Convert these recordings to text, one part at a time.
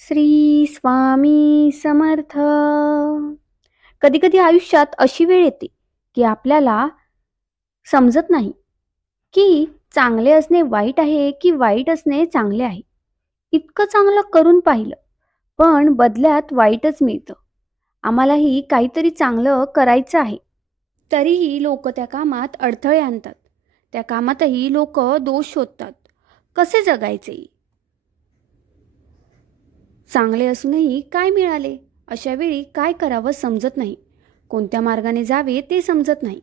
श्री स्वामी समर्थ. कधी कधी आयुष्यात अशी वेळ येते की आपल्याला समजत नाही की चांगले असणे वाईट आहे की वाईट असणे चांगले आहे. इतकं चांगलं करून पाहिलं पण बदल्यात वाईटच मिळतं. आम्हालाही काहीतरी चांगलं करायचं आहे, तरीही लोक त्या कामात अडथळे आणतात. त्या कामातही लोक दोष शोधतात. कसे जगायचे? चांगले असूनही काय मिळाले? अशा वेळी काय करावं समजत नाही. कोणत्या मार्गाने जावे ते समजत नाही.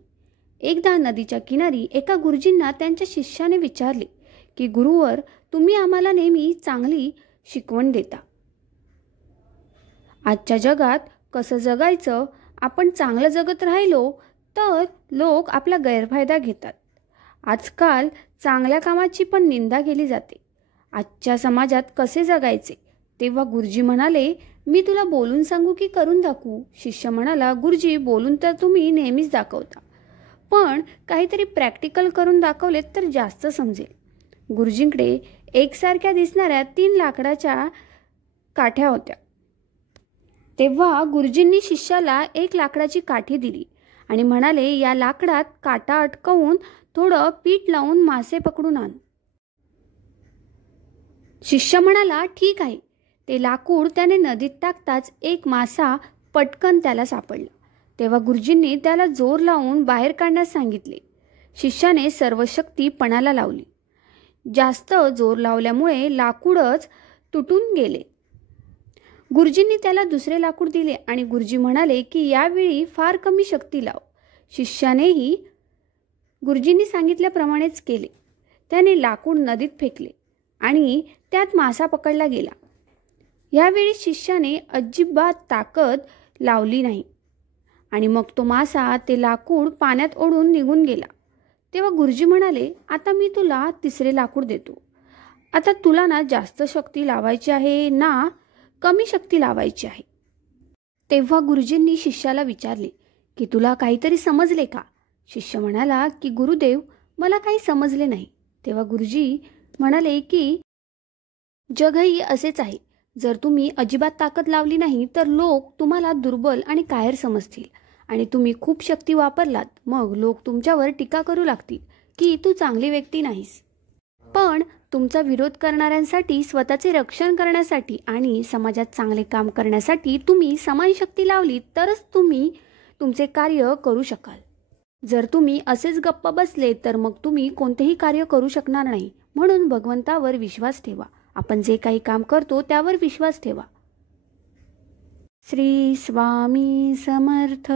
एकदा नदीच्या किनारी एका गुरुजींना त्यांच्या शिष्याने विचारले की गुरुवर, तुम्ही आम्हाला नेहमी चांगली शिकवण देता. आजच्या जगात कसं जगायचं, आपण चांगलं जगत राहिलो तर लोक आपला गैरफायदा घेतात. आजकाल चांगल्या कामाची पण निंदा केली जाते. आजच्या समाजात कसे जगायचे? तेव्हा गुरुजी म्हणाले, मी तुला बोलून सांगू की करून दाखवू? शिष्य म्हणाला, गुरुजी, बोलून तर तुम्ही नेहमीच दाखवता, पण काहीतरी प्रॅक्टिकल करून दाखवले तर जास्त समजेल. गुरुजींकडे एकसारख्या दिसणाऱ्या 3 लाकडाच्या काठ्या होत्या. तेव्हा गुरुजींनी शिष्याला एक लाकडाची काठी दिली आणि म्हणाले, या लाकडात काटा अटकवून थोडं पीठ लावून मासे पकडून आण. शिष्य म्हणाला, ठीक आहे. ते लाकूड त्याने नदीत टाकताच एक मासा पटकन त्याला सापडला. तेव्हा गुरुजींनी त्याला जोर लावून बाहेर काढण्यास सांगितले. शिष्याने सर्व शक्ती पणाला लावली. जास्त जोर लावल्यामुळे लाकूडच तुटून गेले. गुरुजींनी त्याला दुसरे लाकूड दिले आणि गुरुजी म्हणाले की यावेळी फार कमी शक्ती लाव. शिष्यानेही गुरुजींनी सांगितल्याप्रमाणेच केले. त्याने लाकूड नदीत फेकले आणि त्यात मासा पकडला गेला. यावेळी शिष्याने अजिबात ताकद लावली नाही आणि मग तो मासा ते लाकूड पाण्यात ओढून निघून गेला. तेव्हा गुरुजी म्हणाले, आता मी तुला तिसरे लाकूड देतो. आता तुला ना जास्त शक्ती लावायची आहे ना कमी शक्ती लावायची आहे? तेव्हा गुरुजींनी शिष्याला विचारले की तुला काहीतरी समजले का? शिष्य म्हणाला की गुरुदेव, मला काही समजले नाही. तेव्हा गुरुजी म्हणाले की जगही असेच आहे. जर तुम्ही अजिबात ताकद लावली नाही तर लोक तुम्हाला दुर्बल आणि कायर समजतील आणि तुम्ही खूप शक्ती वापरलात मग लोक तुमच्यावर टीका करू लागतील की तू चांगली व्यक्ती नाहीस. पण तुमचा विरोध करणाऱ्यांसाठी, स्वतःचे रक्षण करण्यासाठी आणि समाजात चांगले काम करण्यासाठी तुम्ही समान शक्ती लावली तरच तुम्ही तुमचे कार्य करू शकाल. जर तुम्ही असेच गप्प बसले तर मग तुम्ही कोणतेही कार्य करू शकणार नाही. म्हणून भगवंतावर विश्वास ठेवा. आपण जे काही काम करतो त्यावर विश्वास ठेवा. श्री स्वामी समर्थ.